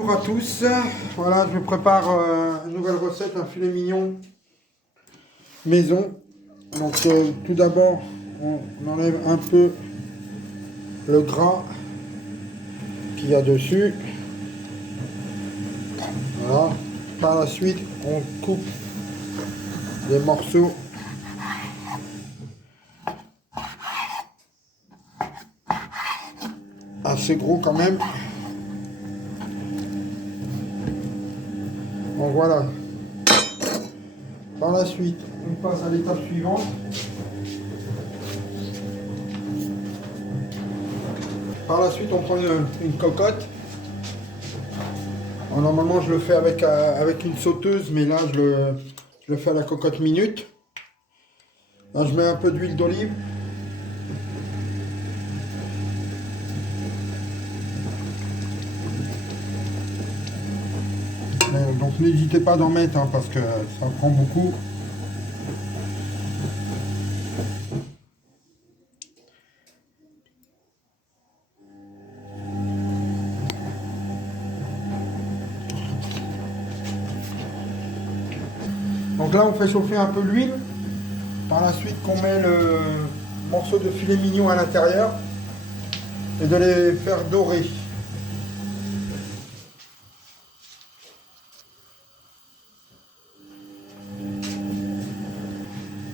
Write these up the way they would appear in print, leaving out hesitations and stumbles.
Bonjour à tous, voilà je prépare une nouvelle recette, un filet mignon maison. Donc tout d'abord on enlève un peu le gras qu'il y a dessus. Voilà. Par la suite on coupe des morceaux assez gros quand même. Donc voilà. Par la suite on passe à l'étape suivante. Par la suite on prend une cocotte. Alors, normalement je le fais avec une sauteuse, mais là je le fais à la cocotte minute. Là je mets un peu d'huile d'olive. Donc n'hésitez pas d'en mettre parce que ça prend beaucoup. Donc là on fait chauffer un peu l'huile. Par la suite qu'on met le morceau de filet mignon à l'intérieur et de les faire dorer.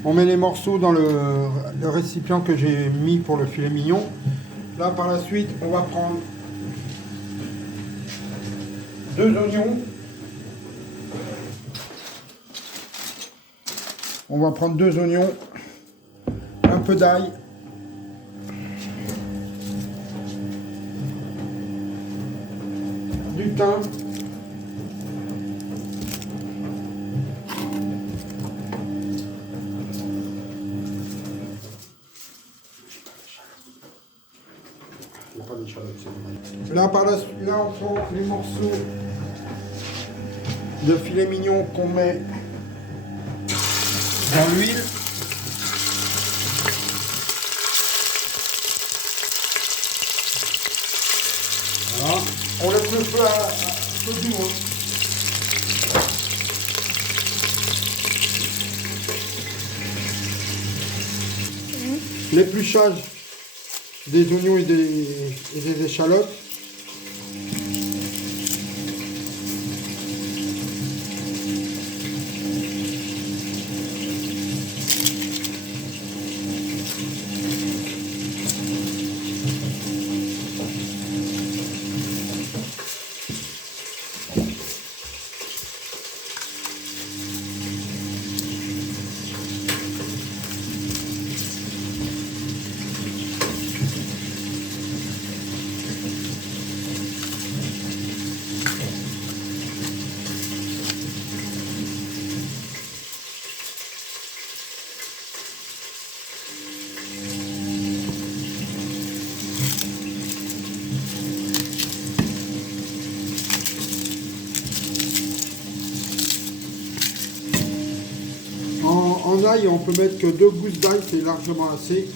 On met les morceaux dans le récipient que j'ai mis pour le filet mignon. Là par la suite on va prendre 2 oignons. On va prendre 2 oignons, un peu d'ail, du thym, là par la suite, là on prend les morceaux de filet mignon qu'on met dans l'huile. Voilà. On laisse le feu à feu doux. L'épluchage des oignons et des échalotes. En ail, on peut mettre que 2 gousses d'ail, c'est largement assez.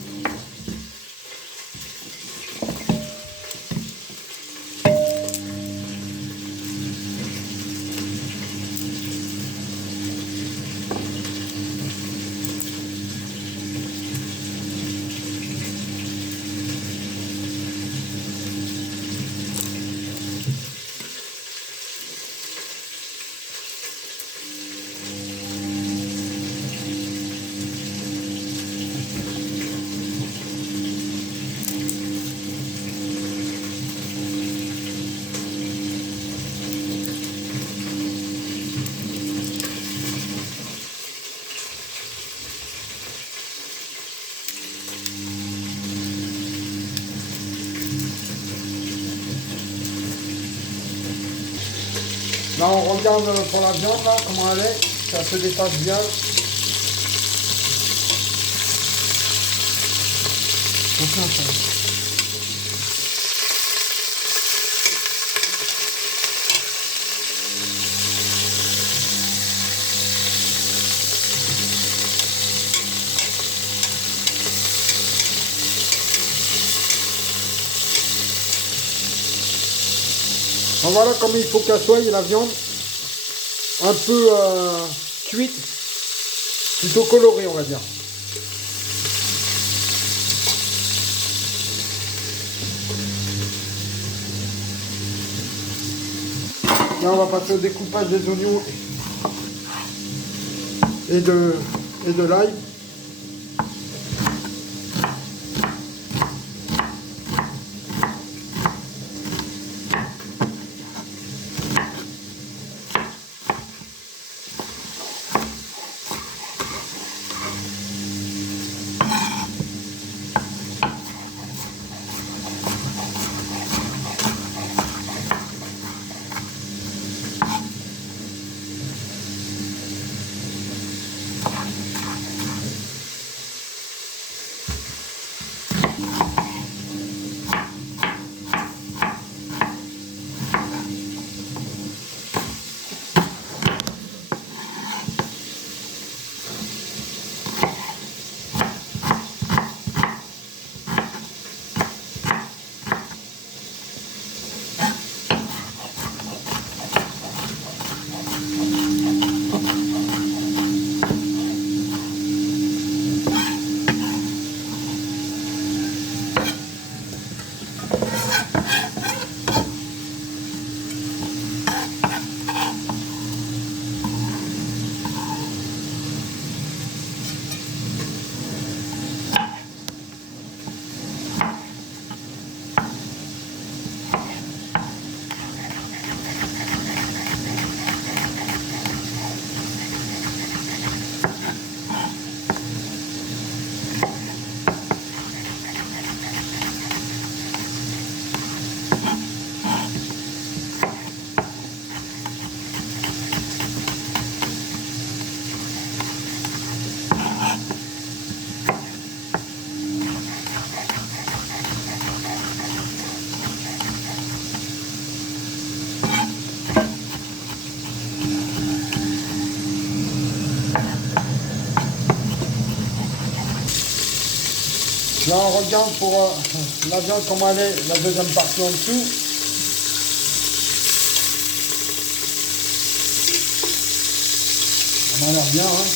Là, on regarde pour la viande, là, comment elle est. Ça se détache bien. Alors voilà comme il faut qu'elle soit la viande. Un peu cuite, plutôt colorée on va dire. Là on va passer au découpage des oignons et de l'ail. Là on regarde pour la viande comment elle est, la deuxième partie en dessous. On a l'air bien, hein.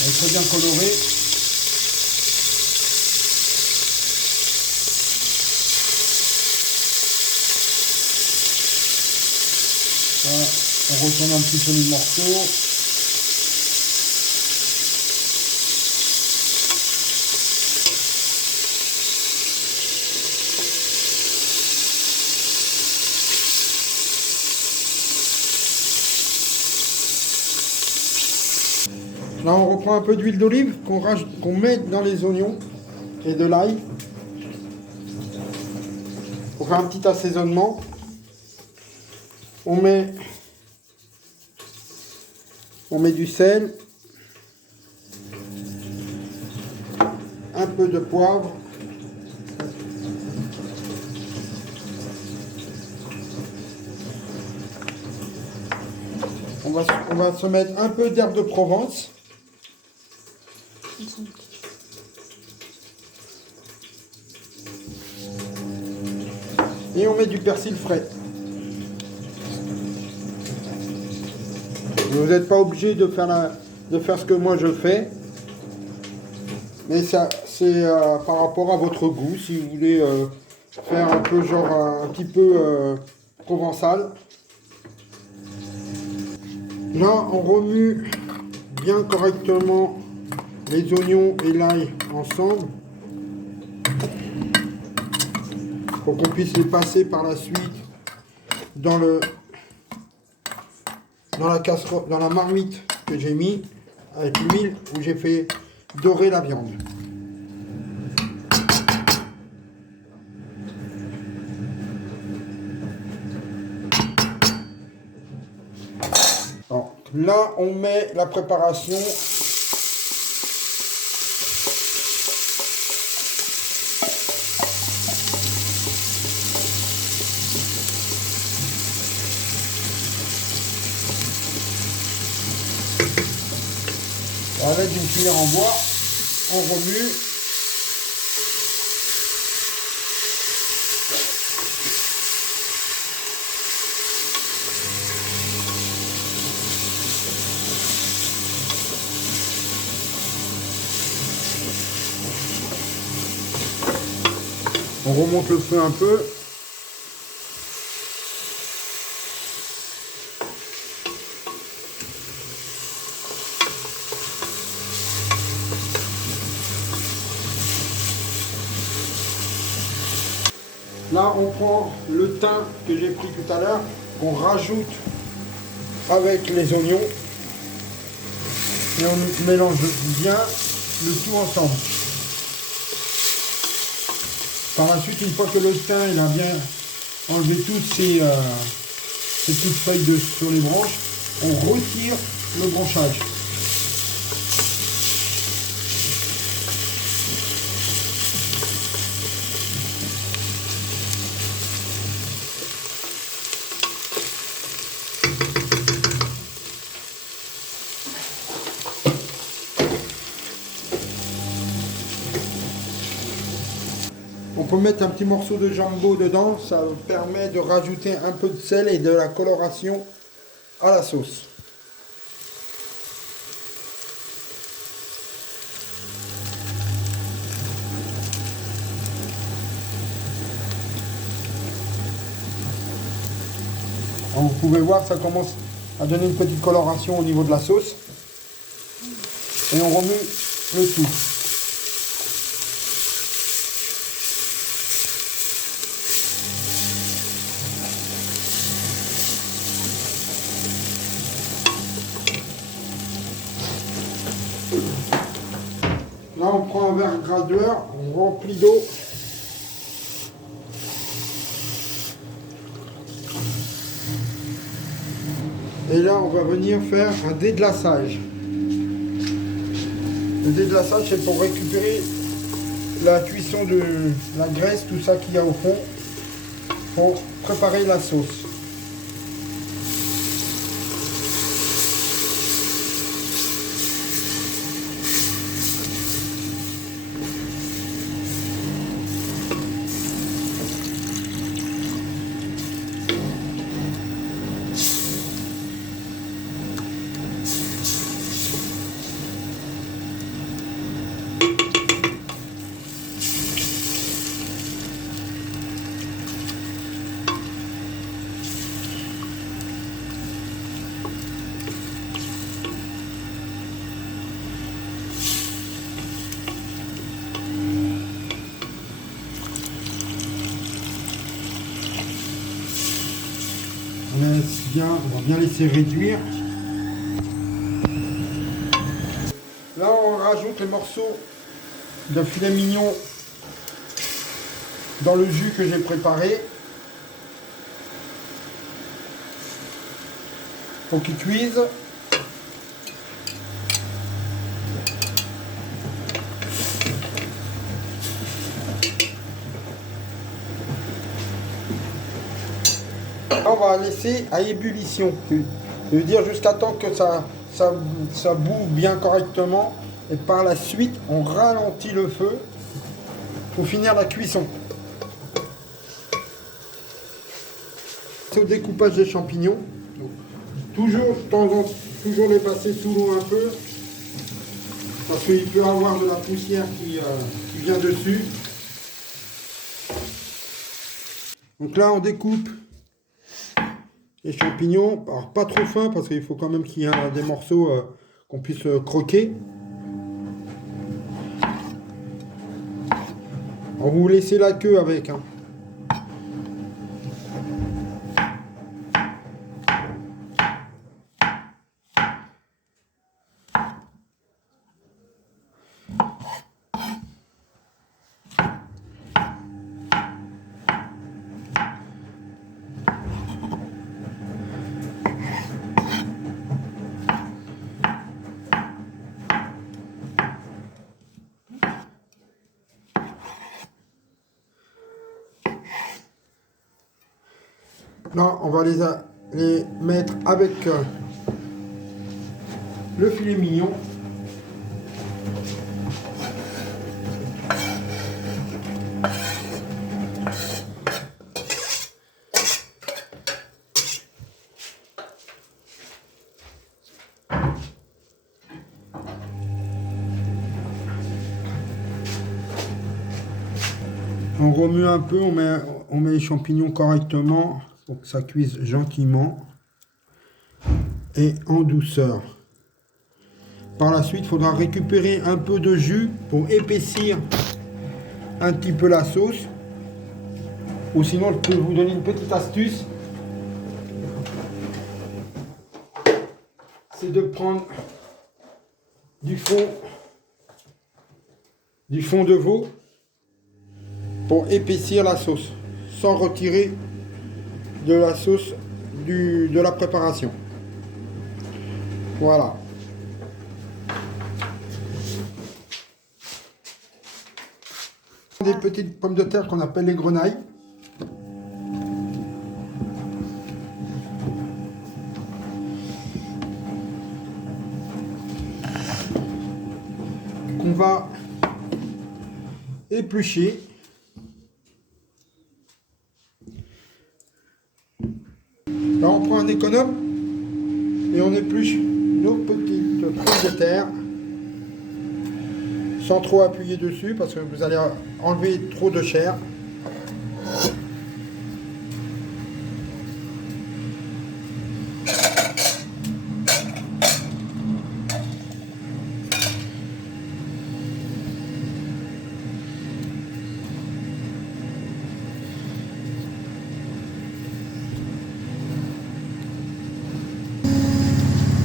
Elle est très bien colorée. Voilà, on retourne un petit peu les morceaux. Là, on reprend un peu d'huile d'olive qu'on met dans les oignons et de l'ail pour faire un petit assaisonnement. On met du sel, un peu de poivre, on va se mettre un peu d'herbe de Provence. Et on met du persil frais. Vous n'êtes pas obligé de faire ce que moi je fais. Mais ça, c'est par rapport à votre goût. Si vous voulez faire un peu genre un petit peu provençal. Là, on remue bien correctement les oignons et l'ail ensemble. Pour qu'on puisse les passer par la suite dans la casserole, dans la marmite que j'ai mis avec l'huile où j'ai fait dorer la viande. Alors, là, on met la préparation. Avec une cuillère en bois, on remue. On remonte le feu un peu. Là, on prend le thym que j'ai pris tout à l'heure, qu'on rajoute avec les oignons et on mélange bien le tout ensemble. Par la suite, une fois que le thym il a bien enlevé toutes ces petites feuilles sur les branches, on retire le branchage. On peut mettre un petit morceau de jambon dedans, ça permet de rajouter un peu de sel et de la coloration à la sauce. Alors, vous pouvez voir, ça commence à donner une petite coloration au niveau de la sauce. Et on remue le tout. Là, on prend un verre gradueur, on remplit d'eau. Et là, on va venir faire un déglaçage. Le déglaçage, c'est pour récupérer la cuisson de la graisse, tout ça qu'il y a au fond, pour préparer la sauce. On va bien laisser réduire. Là, on rajoute les morceaux de filet mignon dans le jus que j'ai préparé. Pour qu'ils cuisent. On va laisser à ébullition. Je veux dire jusqu'à temps que ça boue bien correctement. Et par la suite, on ralentit le feu pour finir la cuisson. C'est au découpage des champignons. Donc, toujours les passer sous l'eau un peu. Parce qu'il peut y avoir de la poussière qui vient dessus. Donc là, on découpe les champignons, alors pas trop fin parce qu'il faut quand même qu'il y ait des morceaux qu'on puisse croquer. Alors vous laissez la queue avec. Hein. Là, on va les mettre avec le filet mignon. On remue un peu, on met les champignons correctement pour que ça cuise gentiment et en douceur. Par la suite, il faudra récupérer un peu de jus pour épaissir un petit peu la sauce. Ou sinon, je peux vous donner une petite astuce. C'est de prendre du fond de veau pour épaissir la sauce, sans retirer de la sauce de la préparation. Voilà. Des petites pommes de terre qu'on appelle les grenailles. Qu'on va éplucher. Là, on prend un économe et on épluche nos petites pommes de terre sans trop appuyer dessus parce que vous allez enlever trop de chair.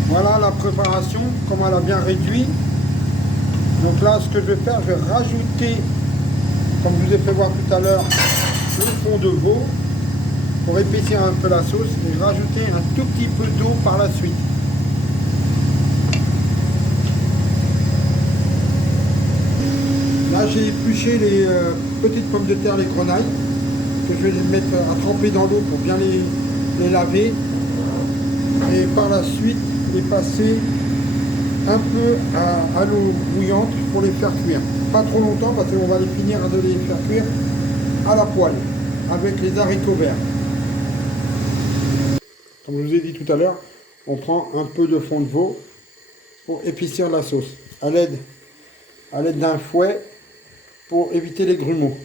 Voilà la préparation, comment elle a bien réduit. Donc là, ce que je vais faire, je vais rajouter, comme je vous ai fait voir tout à l'heure, le fond de veau pour épaissir un peu la sauce et rajouter un tout petit peu d'eau par la suite. Là, j'ai épluché les petites pommes de terre, les grenailles, que je vais les mettre à tremper dans l'eau pour bien les laver. Et par la suite, les passer un peu à l'eau bouillante pour les faire cuire. Pas trop longtemps parce qu'on va les finir de les faire cuire à la poêle avec les haricots verts. Comme je vous ai dit tout à l'heure, on prend un peu de fond de veau pour épaissir la sauce à l'aide d'un fouet pour éviter les grumeaux.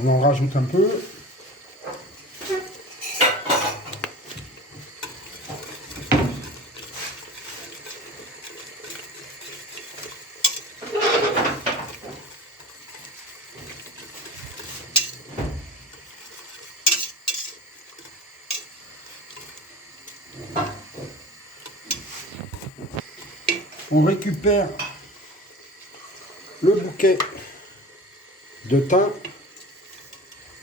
On en rajoute un peu. On récupère le bouquet de thym.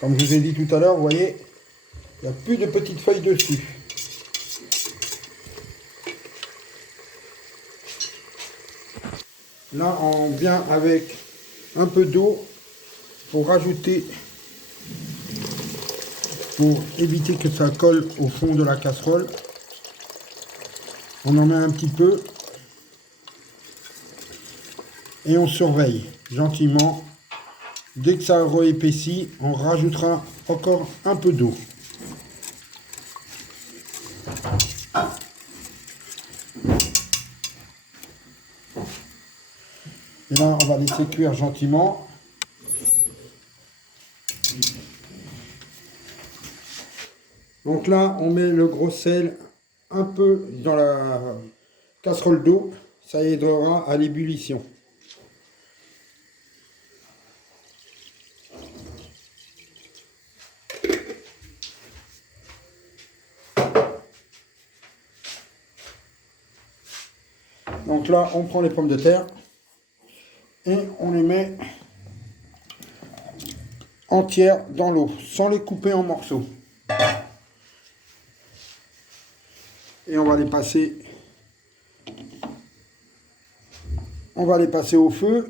Comme je vous ai dit tout à l'heure, vous voyez, il n'y a plus de petites feuilles dessus. Là, on vient avec un peu d'eau pour rajouter, pour éviter que ça colle au fond de la casserole. On en met un petit peu et on surveille gentiment. Dès que ça réépaissit, on rajoutera encore un peu d'eau. Et là, on va laisser cuire gentiment. Donc là, on met le gros sel un peu dans la casserole d'eau. Ça aidera à l'ébullition. Donc là, on prend les pommes de terre et on les met entières dans l'eau, sans les couper en morceaux. Et on va les passer au feu.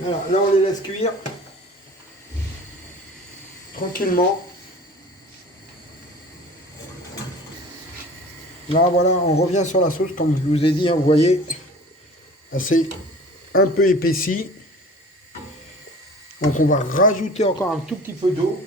Voilà, là on les laisse cuire tranquillement. Là voilà, on revient sur la sauce comme je vous ai dit, hein, vous voyez, c'est un peu épaissi. Donc on va rajouter encore un tout petit peu d'eau.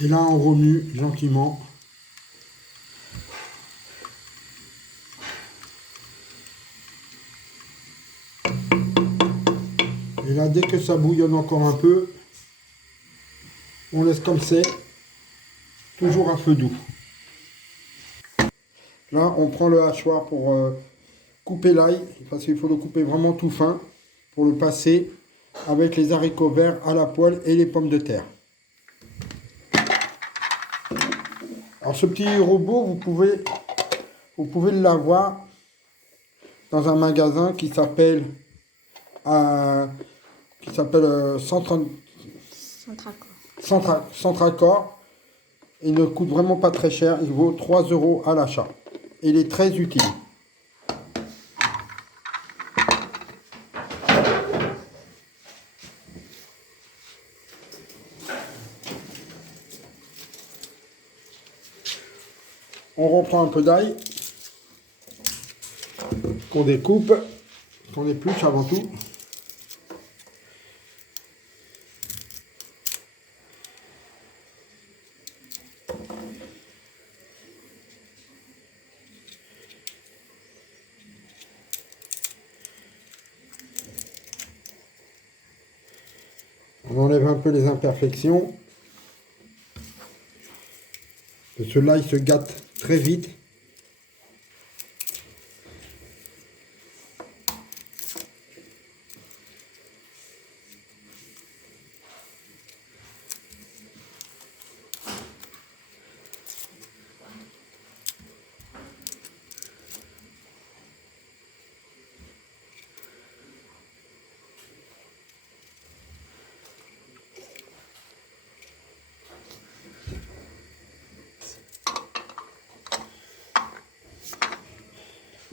Et là on remue gentiment. Et là dès que ça bouillonne encore un peu, on laisse comme c'est, toujours à feu doux. Là on prend le hachoir pour couper l'ail, parce qu'il faut le couper vraiment tout fin, pour le passer avec les haricots verts à la poêle et les pommes de terre. Alors ce petit robot, vous pouvez l'avoir dans un magasin qui s'appelle Centracor. Il ne coûte vraiment pas très cher, il vaut 3 € à l'achat. Il est très utile. On reprend un peu d'ail qu'on découpe, qu'on épluche avant tout. On enlève un peu les imperfections. Parce que l'ail se gâte très vite.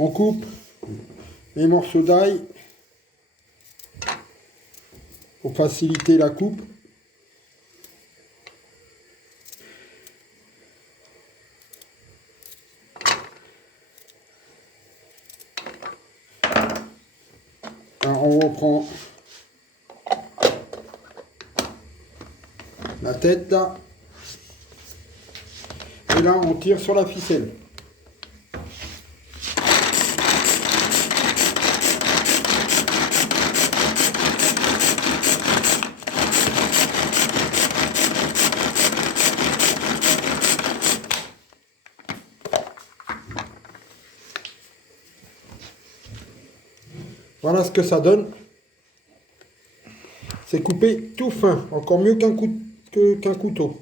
On coupe les morceaux d'ail pour faciliter la coupe. Alors on reprend la tête là. Et là on tire sur la ficelle. Voilà ce que ça donne. C'est coupé tout fin, encore mieux qu'un couteau.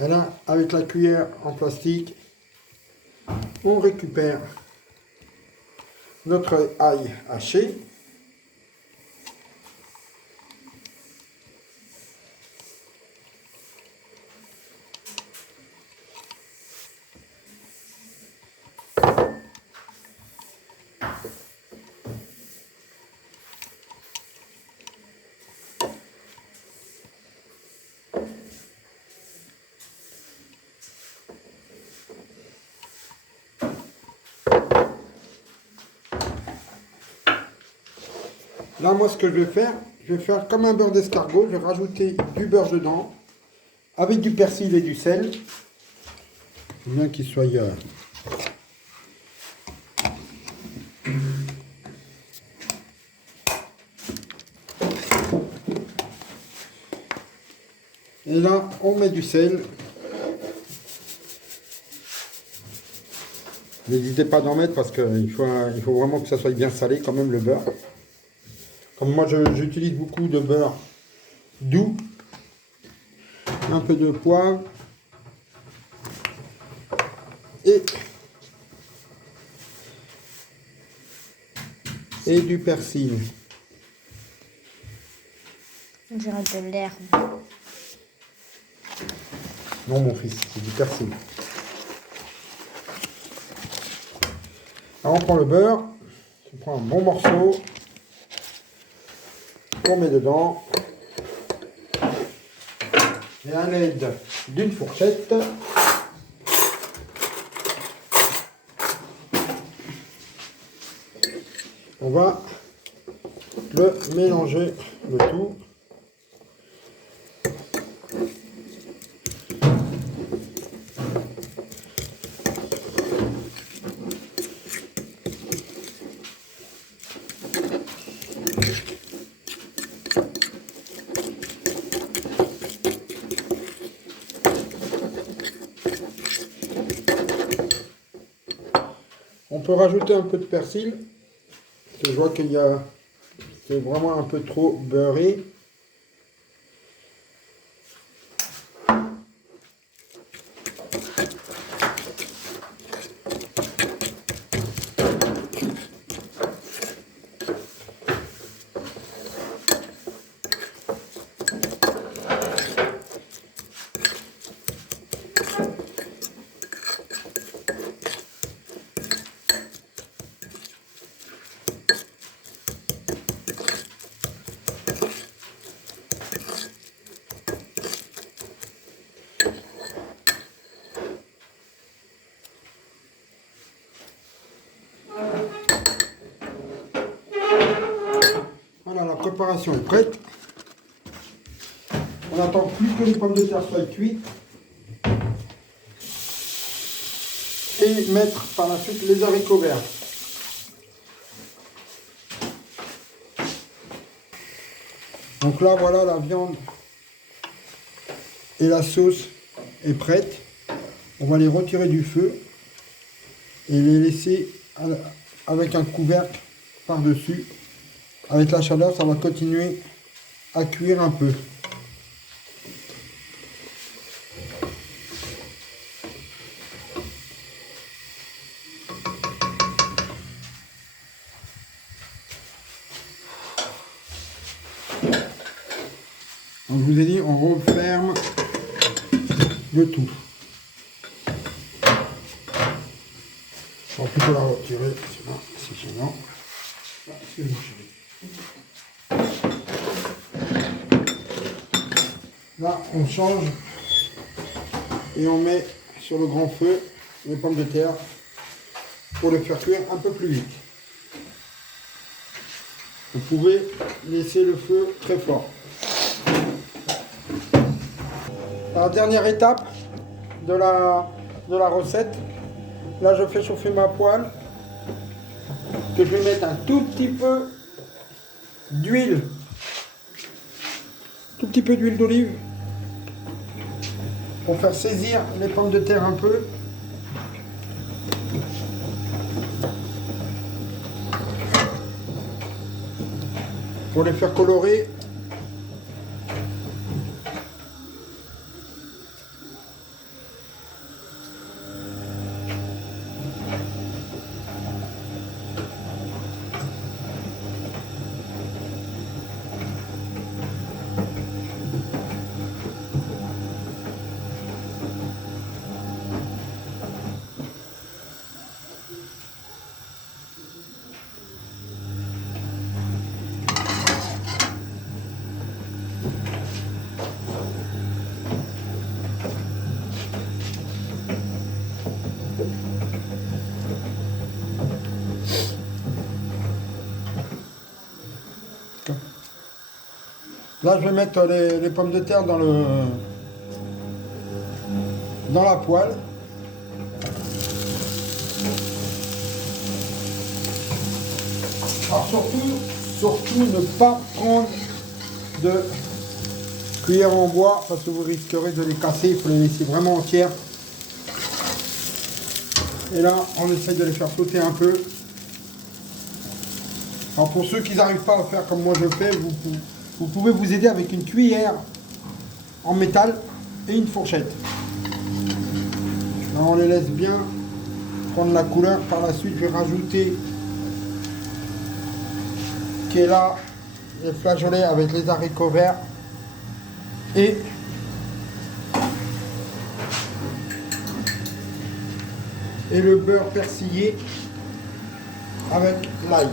Et là, avec la cuillère en plastique, on récupère notre ail haché. Là, moi, ce que je vais faire comme un beurre d'escargot. Je vais rajouter du beurre dedans, avec du persil et du sel. Bien qu'il soit... Et là, on met du sel. N'hésitez pas d'en mettre parce qu'il faut vraiment que ça soit bien salé quand même le beurre. Comme moi j'utilise beaucoup de beurre doux, un peu de poivre, et du persil. On dirait de l'herbe. Non mon fils, c'est du persil. Alors on prend le beurre, on prend un bon morceau, on met dedans, et à l'aide d'une fourchette, on va le mélanger le tout. On peut rajouter un peu de persil, parce que je vois qu'il y a, c'est vraiment un peu trop beurré. Voilà, la préparation est prête. On n'attend plus que les pommes de terre soient cuites. Et mettre par la suite les haricots verts. Donc là, voilà, la viande et la sauce est prête. On va les retirer du feu et les laisser avec un couvercle par-dessus. Avec la chaleur, ça va continuer à cuire un peu. Donc, je vous ai dit, on referme le tout. On va plutôt la retirer, c'est gênant. Là, on change et on met sur le grand feu les pommes de terre pour les faire cuire un peu plus vite. Vous pouvez laisser le feu très fort. La dernière étape de la recette, là je fais chauffer ma poêle, que je vais mettre un tout petit peu d'huile, d'olive pour faire saisir les pommes de terre un peu. Pour les faire colorer. Là, je vais mettre les pommes de terre dans la poêle. Alors surtout ne pas prendre de cuillère en bois parce que vous risquerez de les casser. Il faut les laisser vraiment entières. Et là, on essaye de les faire sauter un peu. Alors pour ceux qui n'arrivent pas à faire comme moi je fais, vous pouvez vous aider avec une cuillère en métal et une fourchette. Là, on les laisse bien prendre la couleur. Par la suite, je vais rajouter qui est là les flageolets avec les haricots verts et le beurre persillé avec l'ail.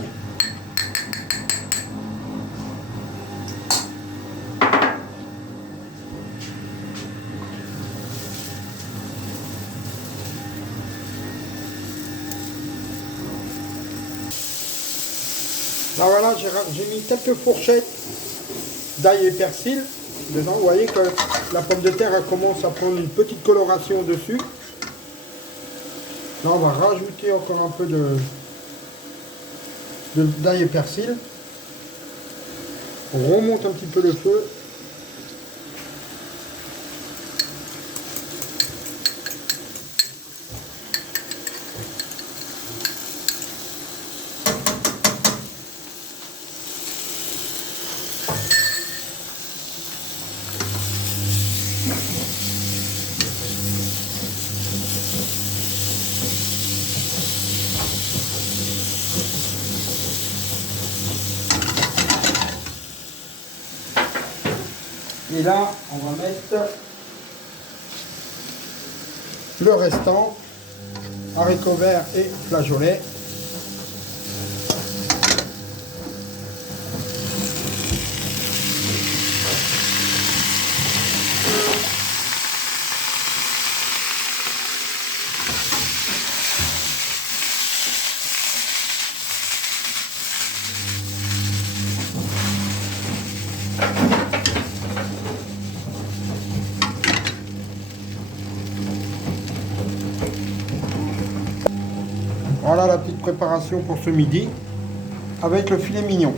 Là voilà, j'ai mis quelques fourchettes d'ail et persil dedans. Vous voyez que la pomme de terre elle commence à prendre une petite coloration dessus. Là on va rajouter encore un peu d'ail et persil. On remonte un petit peu le feu. Et là, on va mettre le restant, haricots verts et flageolets. Voilà la petite préparation pour ce midi avec le filet mignon.